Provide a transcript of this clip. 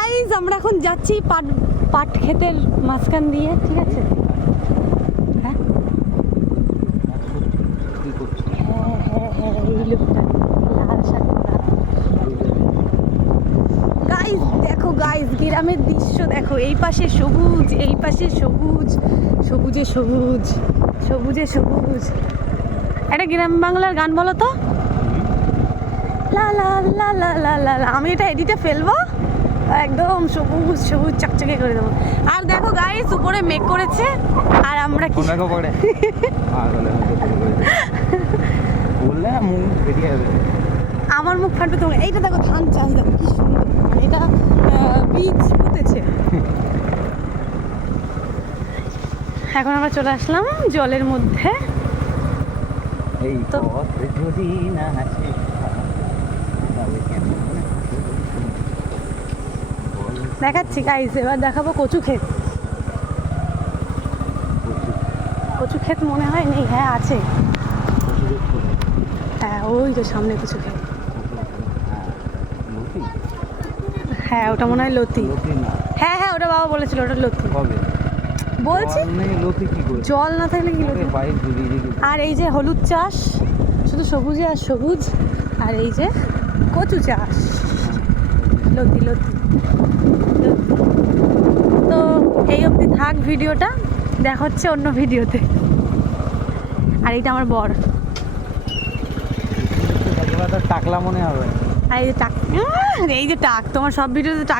Guys আমরা এখন যাচ্ছি পাট ক্ষেতের মাঝখান দিয়ে, ঠিক আছে? হ্যাঁ হ্যাঁ হ্যাঁ হ্যাঁ, এই লোকটা লাল শাড়ি পরা। গাইজ দেখো, গাইজ গ্রামের দৃশ্য দেখো, এই পাশে সবুজ, এই পাশে সবুজ, সবুজে সবুজ, সবুজে সবুজ। একটা গ্রাম বাংলার গান বলো তো। লা লা লা লা লা লা লা। আমি এটা এডিটে ফেলবো, একদম সবুজ সবুজ চকচকে করে দেবো। আর দেখো গাইস উপরে মেঘ করেছে, আর আমরা কি আমার মুখ ফাটবে তোমার। এইটা দেখো ধান চাষ, দেখো কি সুন্দর, মানে এটা বীজ পুঁতেছে। এখন আমরা চলে আসলাম জলের মধ্যে। তো দেখাচ্ছি গাইস, এবার দেখাবো কচু ক্ষেত। কচু ক্ষেত মনে হয় নেই, হ্যাঁ আছে, হ্যাঁ ওই তো সামনে কচু ক্ষেত। হ্যাঁ ওটা মনে হয় লতি। হ্যাঁ হ্যাঁ ওটা বাবা বলেছিল ওটা লতি। বলছি জল না থাকলে কি লতি। আর এই যে হলুদ চাষ, শুধু সবুজে আর সবুজ। আর এই যে কচু চাষ, লতি লতি। তো এই অবধি থাক ভিডিওটা, দেখা হচ্ছে অন্য ভিডিওতে। আর এইটা আমার বর। টাকলা মনে হবে। আর এই যে টাক, এই যে টাক, তোমার সব ভিডিওতে টাক